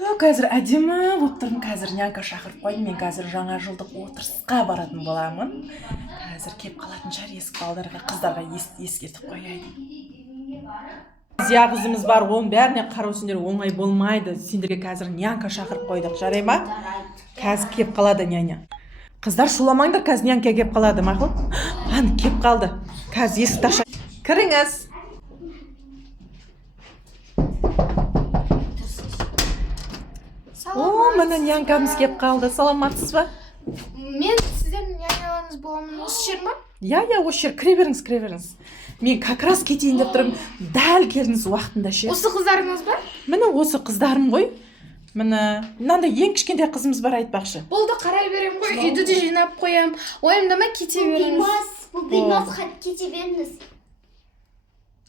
Қазір әдемі болып тұрмын. Қазір нянка шақырып қойды. Мен қазір жаңа жылдық отырысқа баратын боламын. Қазір кеп қалатын шығар есік балдарға, қыздарға ескертіп қояйын. Зия қызымыз бар, оның бәріне қарау сендер оңай болмайды. Сендерге қазір нянка шақырып қойдық, жарай ма? Қазір кеп қалады няня. Қыздар шуламаңдар, қазір нянка кеп қалады, мақұл? Ан кеп қалды. Қазір есікті аша. Кіріңіз. О, мына нянкамыз кеп қалды. Саламатсыз ба? Мен сіздердің няняларыңыз боламын. Осы жер ма? Я, осы жер. Кіре беріңіз. Мен как раз кетейін деп тұрмын. Дәл келдіңіз уақытында ше. Осы қыздарыңыз ба? Міне осы қыздарым ғой. Міне мынандай ең кішкентай қызымыз бар, айтпақшы. Болды, қарай берем ғой. Үйді де жинап қоям. Ойымдама кете беріңіз. Бұл беймас, кете беріңіз.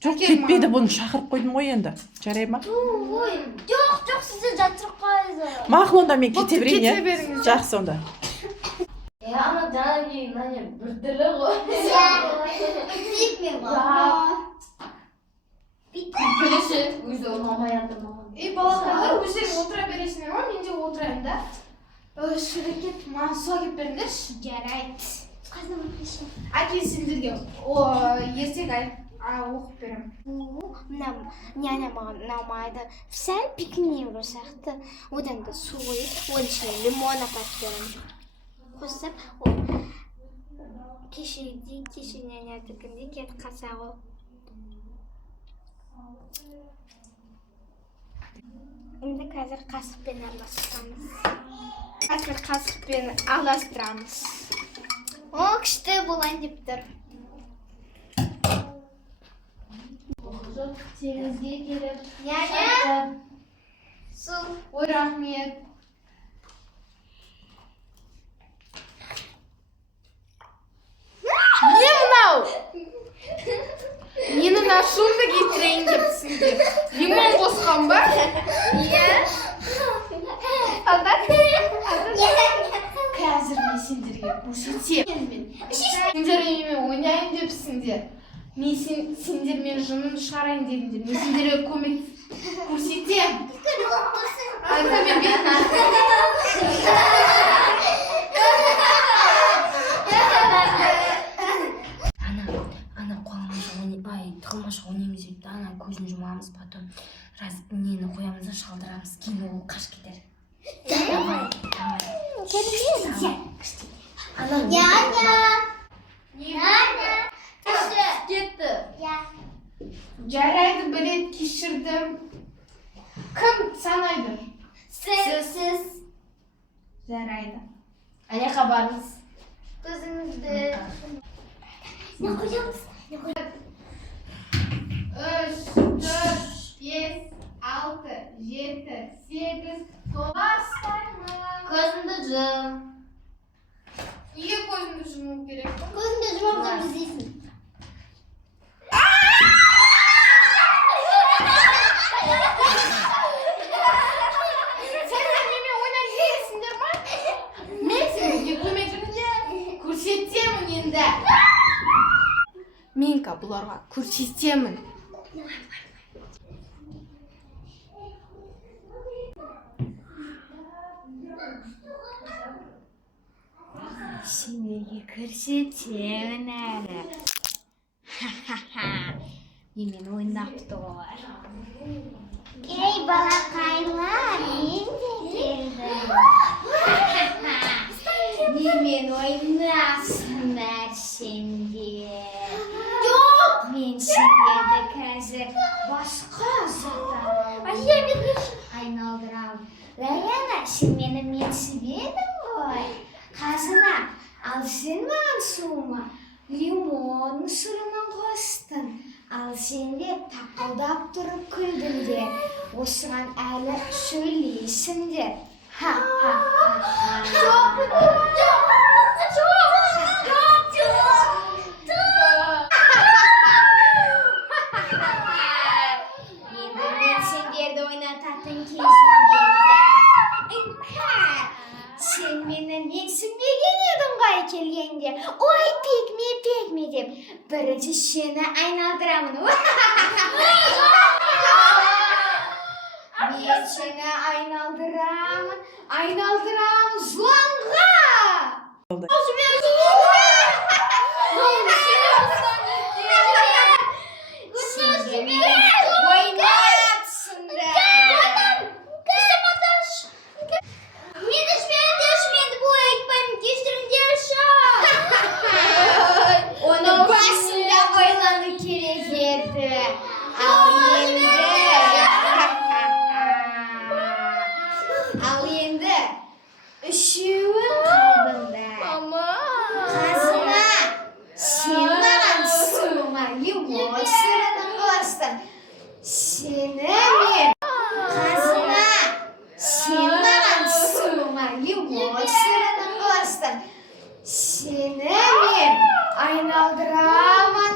Жоқ, кетпейді, бұны шақырып қойдым ғой енді. Жарай ма? Жоқ, сіздер жатырып қойыңыз. Мақұл, онда мен кете берейін, кете беріңіз. Жақсы онда. Ана жаңа кейін міне біртүрлі ғой. Кетпейік мен. Білеші, өзі ұнамай жатыр маған. Балалар, өздерің отыра бересіңдер ма? Мен де отырайын да. Шірекет, маған суға кеп беріңдерші. Жарайды. Әке сендерге ертек оқып берем. Няня маған ұнамайды. Сәл пикминевро сияқты. Одан да су қойып, оның ішіне лимон апарып берем. Қосып, кеше нянядікінде кет қаса ғой. Енді қазір қасықпен араластырамыз. Қазір қасықпен араластырамыз. О, күшті болайын деп тұр. Теңізге келіп, Няня! Су. ой, рахмет. Не мынау? Мені нашумды кетірейін депсіңдер. Лимон қосқан ба? Иә. Қазір мен сендерге көрсетемін. Сендер менімен ойнайын депсіңдер. Мен сендермен жынымды шығарайын дедіңдер. Мен сендерге көмек көрсетем. Көмек Ана қолымызға тығылмашы ойнаймыз дейді. Ана көзін жұмамыз, потом нені қоямыз да шалдырамыз. Кейін ол қаш кетер. Няня! кетті. Иә. Жарайды, білет, кешірдім. Кім санайды? Сіз. Жарайды. Аяққа барыңыз. Көзіңізді. Не қоямыз? 3, 4, 5, 6, 7, 8, 9. Көзіңді жым. Неге көзімді жұму керек? Көзіңді жұмап тұрып іздейсің. Сендер менімен ойнай бересіңдер ма? Мен сендерге көмегімді көрсетемін енді. Менка бұларға көрсетемін. Сендерге көрсетемін әлі. Немен ойнап тұр. Ей балақайлар, мен де келдім. Немен ойнапсыңдар сендер. Жоқ! Мен сендерді қазір басқа заттарға айналдырамын. Раяна, сен мені менсінбедің ғой. Қазына, ал сен маған суыма лимон сұрымын қостың. Ал сендер тақылдап тұрып күлдіңдер. Осыған әлі сөйлейсіңдер. Ха-ха-ха-ха. Енді мен сендерді ойнататын кезім келді. Сен мені менсінбеген едің ғой келгенде. Ой, пикме деп. Бірінші сені айналдырамын. Men seni ayналдырамын жыланға. Onu başında oylanı керек еді. Ал енді үшеуі қалдыңда. Қазына сен маған суыма лимон сырының қостың. Сені мен қазына сен маған суыма лимон сырының қостың. Сені мен айналдырамын.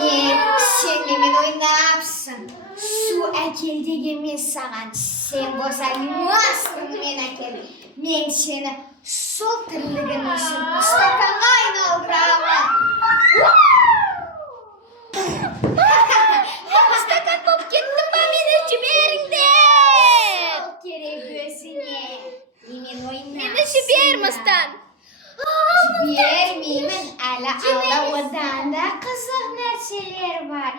Мен сенімен ойнапсың. Су әкел дегенмен саған, сен болса лимонсың әкел. Мен сені сол тірлігің үшін стаканға айналдырамын. Стакан болып кеттің ба, мені жіберіңдер. Сол керек өзіне. Немен ойнапсың? Мені жібермістен. Жібермеймін, әлі алда одан да қызық нәрселер бар.